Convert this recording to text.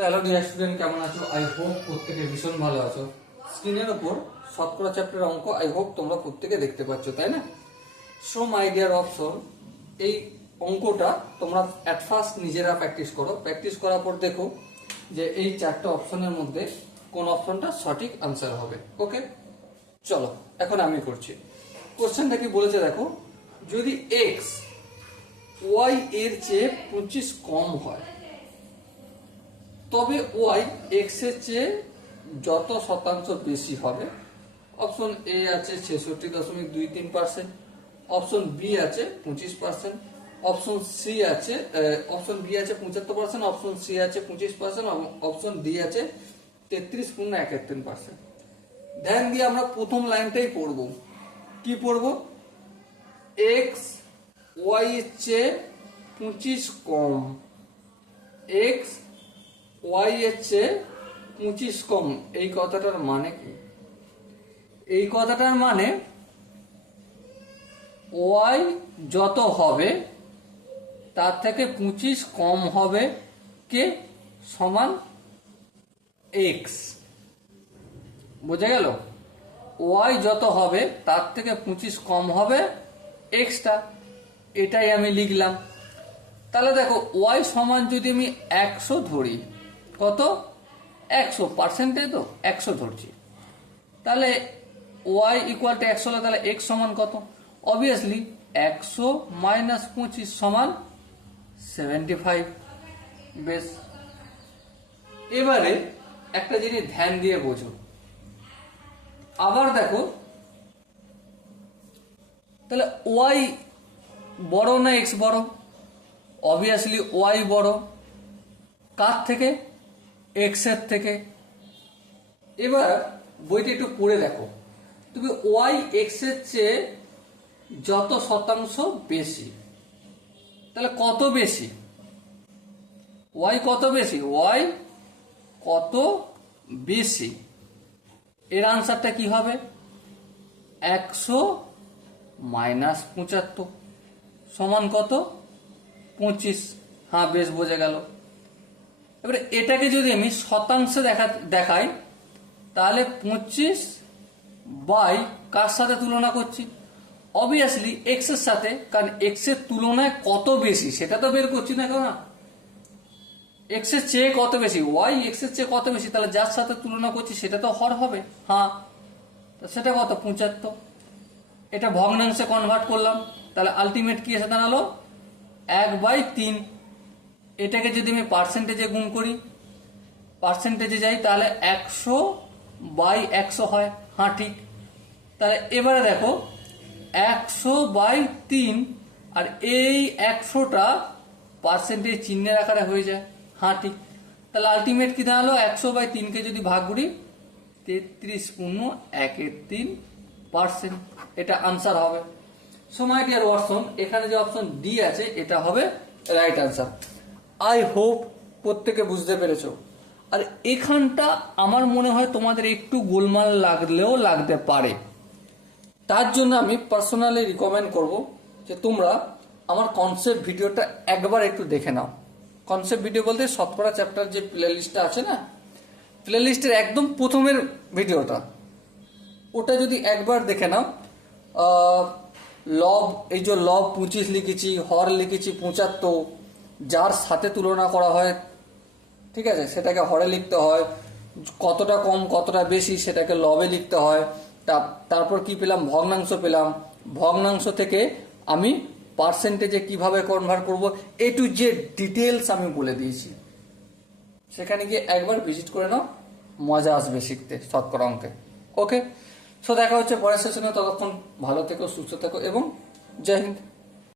তো hello dear student, কেমন আছো? আই হোপ প্রত্যেকে ভীষণ ভালো আছো। স্ক্রিনের উপর শতকরা চ্যাপ্টার অঙ্ক আই হোপ তোমরা প্রত্যেকে দেখতে পাচ্ছ, তাই না? সো মাই ডিয়ার অপশন, এই অঙ্কটা তোমরা অ্যাট ফার্স্ট নিজেরা প্র্যাকটিস করো। প্র্যাকটিস করার পর দেখো যে এই চারটা অপশনের মধ্যে কোন অপশনটা সঠিক আনসার হবে। ওকে, চলো এখন আমি করছি। কোশ্চেনটা কি বলেছে দেখো, যদি এক্স ওয়াই এর চেয়ে 25 কম হয় তবে ওয়াই এক্স এর চেয়ে যত শতাংশ বেশি হবে। অপশন এ আছে 66.23%, অপশন বি আছে 25%, অপশন সি আছে অপশন বি আছে 75%, অপশন সি আছে 25%, অপশন ডি আছে 33.71%। ধ্যান দিয়ে আমরা প্রথম লাইনটাই পড়ব। কি পড়ব? এক্স ওয়াই এর চেয়ে 25 কম, এক্স ওয়াই এর চেয়ে 25 কম। এই কথাটার মানে কি? এই কথাটার মানে ওয়াই যত হবে তার থেকে 25 কম হবে কে? সমান এক্স। বোঝা গেল? ওয়াই যত হবে তার থেকে 25 কম হবে এক্সটা। এটাই আমি লিখলাম। তাহলে দেখো, ওয়াই সমান যদি আমি 100 ধরি, কত? 100%, তো 100 ধরছি, তাহলে ওয়াই ইকুয়াল টু 100 হলে তাহলে এক্স সমান কত? অবভিয়াসলি 100 মাইনাস 25 সমান 75। বেশ, এবারে একটা জিনিস ধ্যান দিয়ে বোঝো। আবার দেখো, তাহলে ওয়াই বড় না এক্স বড়? অবভিয়াসলি ওয়াই বড়। কার থেকে? এক্স এর থেকে। এবার বইটা একটু পড়ে দেখো, তুমি ওয়াই এক্স এর চেয়ে যত শতাংশ বেশি, তাহলে কত বেশি? ওয়াই কত বেশি? ওয়াই কত বেশি? এর আনসারটা কি হবে? 100 মাইনাস 75 সমান কত? 25। হ্যাঁ, বেশ বোঝা গেল। এবারে এটাকে যদি আমি শতাংশে দেখাই, তাহলে 25 বাই কার সাথে তুলনা করছি? অবভিয়াসলি এক্স এর সাথে, কারণ এক্স এর তুলনায় কত বেশি সেটা তো বের করছি না। কেন? এক্স এর চেয়ে কত বেশি, ওয়াই এক্স এর চেয়ে কত বেশি, তাহলে যার সাথে তুলনা করছি সেটা তো হর হবে। হ্যাঁ, সেটা কত? 75। এটা ভগ্নাংশে কনভার্ট করলাম, তাহলে আলটিমেট কি এসে দাঁড়ালো? 1/3। এটাকে যদি আমি পার্সেন্টেজে গুণ করি, পার্সেন্টেজে যাই, তাহলে 100/100 হয়। হ্যাঁ, ঠিক। তাহলে এবারে দেখো, 100/3, আর এই 100টা পার্সেন্টেজ চিহ্নের আকারে হয়ে যায়। হ্যাঁ, ঠিক। তাহলে আলটিমেট কি দাঁড়ালো? 100/3কে যদি ভাগ করি, 33.13%। এটা আনসার হবে। সো মাই ডিয়ার ওয়াটসন, এখানে যে অপশন ডি আছে এটা হবে রাইট আনসার। আই হোপ প্রত্যেকে বুঝতে পেরেছো। আর এখানটা আমার মনে হয় তোমাদের একটু গোলমাল লাগলেও লাগতে পারে। তার জন্য আমি পার্সোনালি রিকমেন্ড করব যে তোমরা আমার কনসেপ্ট ভিডিওটা একবার একটু দেখে নাও। কনসেপ্ট ভিডিও বলতে শতকরা চ্যাপ্টার যে প্লে লিস্টটা আছে না, প্লে লিস্টের একদম প্রথমের ভিডিওটা, ওটা যদি একবার দেখে নাও। লব, এই যে লব 25 লিখেছি, হর লিখেছি 75, যার সাথে তুলনা করা হয়, ঠিক আছে, সেটাকে হরে লিখতে হয়। কতটা কম কতটা বেশি সেটাকে লবে লিখতে হয়। তারপর কি পেলাম? ভগ্নাংশ পেলাম। ভগ্নাংশ থেকে আমি পার্সেন্টেজে কিভাবে কনভার্ট করব, এ টু জেড ডিটেলস আমি বলে দিয়েছি। সেখানে গিয়ে একবার ভিজিট করে নাও, মজা আসবে শিখতে শতকরা অঙ্কে। ওকে, সো দেখা হচ্ছে পরের সেশনে। ততক্ষণ ভালো থেকো, সুস্থ থেকো এবং জয় হিন্দ।